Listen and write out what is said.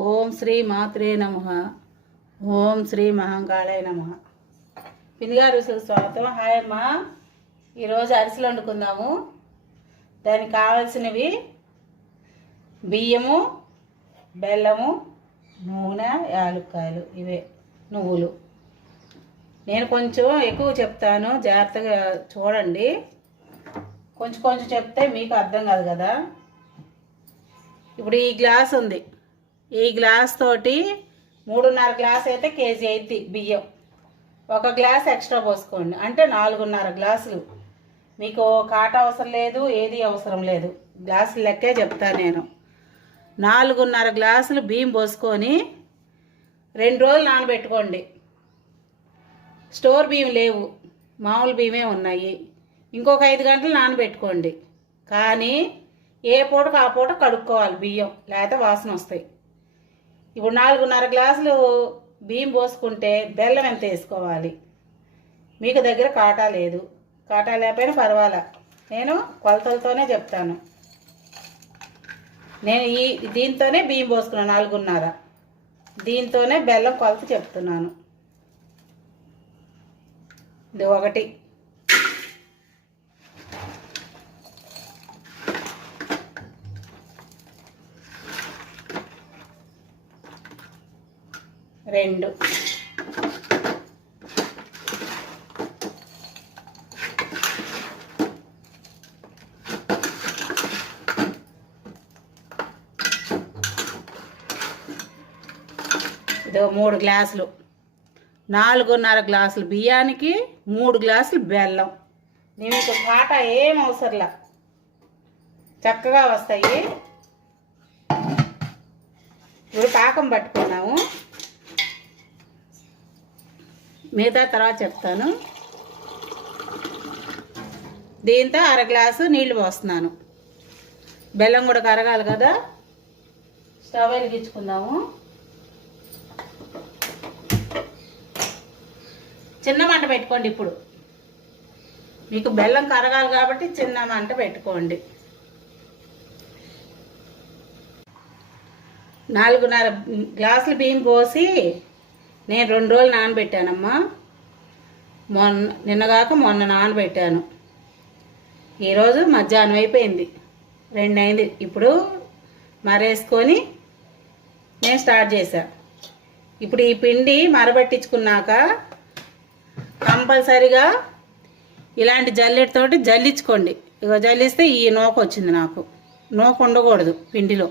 ఓం శ్రీ మాత్రే నమః. ఓం శ్రీ మహంకాళాయ నమః. పిన్నిగారు స్వాగతం. హాయ్ అమ్మా. ఈరోజు అరిసెలు వండుకుందాము. దానికి కావాల్సినవి బియ్యము, బెల్లము, నూనె, యాలక్కాయలు, ఇవే నువ్వులు. నేను కొంచెం ఎక్కువ చెప్తాను, జాగ్రత్తగా చూడండి. కొంచెం కొంచెం చెప్తే మీకు అర్థం కాదు కదా. ఇప్పుడు ఈ గ్లాస్ ఉంది, ఈ గ్లాస్ తోటి 3.5 గ్లాస్ అయితే కేజీ అయింది బియ్యం. 1 గ్లాస్ ఎక్స్ట్రా పోసుకోండి, అంటే 4.5 గ్లాసులు. మీకు కాట అవసరం లేదు, ఏది అవసరం లేదు, గ్లాసులు లెక్కే చెప్తాను నేను. 4.5 గ్లాసులు బియ్యం పోసుకొని 2 రోజులు నానబెట్టుకోండి. స్టోర్ బియ్యం లేవు, మామూలు బియ్యమే ఉన్నాయి. ఇంకొక 5 గంటలు నానబెట్టుకోండి. కానీ ఏ పూటకు ఆ పూట కడుక్కోవాలి బియ్యం, లేకపోతే వాసన వస్తాయి. ఇప్పుడు 4.5 గ్లాసులు బియ్యం పోసుకుంటే బెల్లం ఎంత వేసుకోవాలి? మీకు దగ్గర కాటా లేదు, కాటా లేకపోయినా పర్వాలా, నేను కొలతలతోనే చెప్తాను. నేను దీంతోనే బియ్యం పోసుకున్నాను 4.5, దీంతోనే బెల్లం కొలత చెప్తున్నాను. ఇది 1, 2, 3 గ్లాసులు. 4.5 గ్లాసులు బియ్యానికి 3 గ్లాసులు బెల్లం. మీకు కాటా ఏం అవసరంలా, చక్కగా వస్తాయి. ఇప్పుడు పాకం పట్టుకున్నాము, మిగతా తర్వాత చెప్తాను. దీంతో 1/2 గ్లాసు నీళ్లు పోస్తున్నాను. బెల్లం కూడా కరగాలి కదా. స్టవ్ వెలిగించుకుందాము. చిన్న మంట పెట్టుకోండి. ఇప్పుడు మీకు బెల్లం కరగాలి కాబట్టి చిన్న మంట పెట్టుకోండి. 4.5 గ్లాసులు బియ్యం పోసి నేను 2 రోజులు నానబెట్టానమ్మా. నిన్నగాక మొన్న నానబెట్టాను. ఈరోజు మధ్యాహ్నం అయిపోయింది, 2 అయింది. ఇప్పుడు మరేసుకొని నేను స్టార్ట్ చేశా. ఇప్పుడు ఈ పిండి మరబట్టించుకున్నాక కంపల్సరిగా ఇలాంటి జల్లెడతోటి జల్లించుకోండి. ఇక జల్లిస్తే ఈ నూక వచ్చింది. నాకు నూక ఉండకూడదు పిండిలో.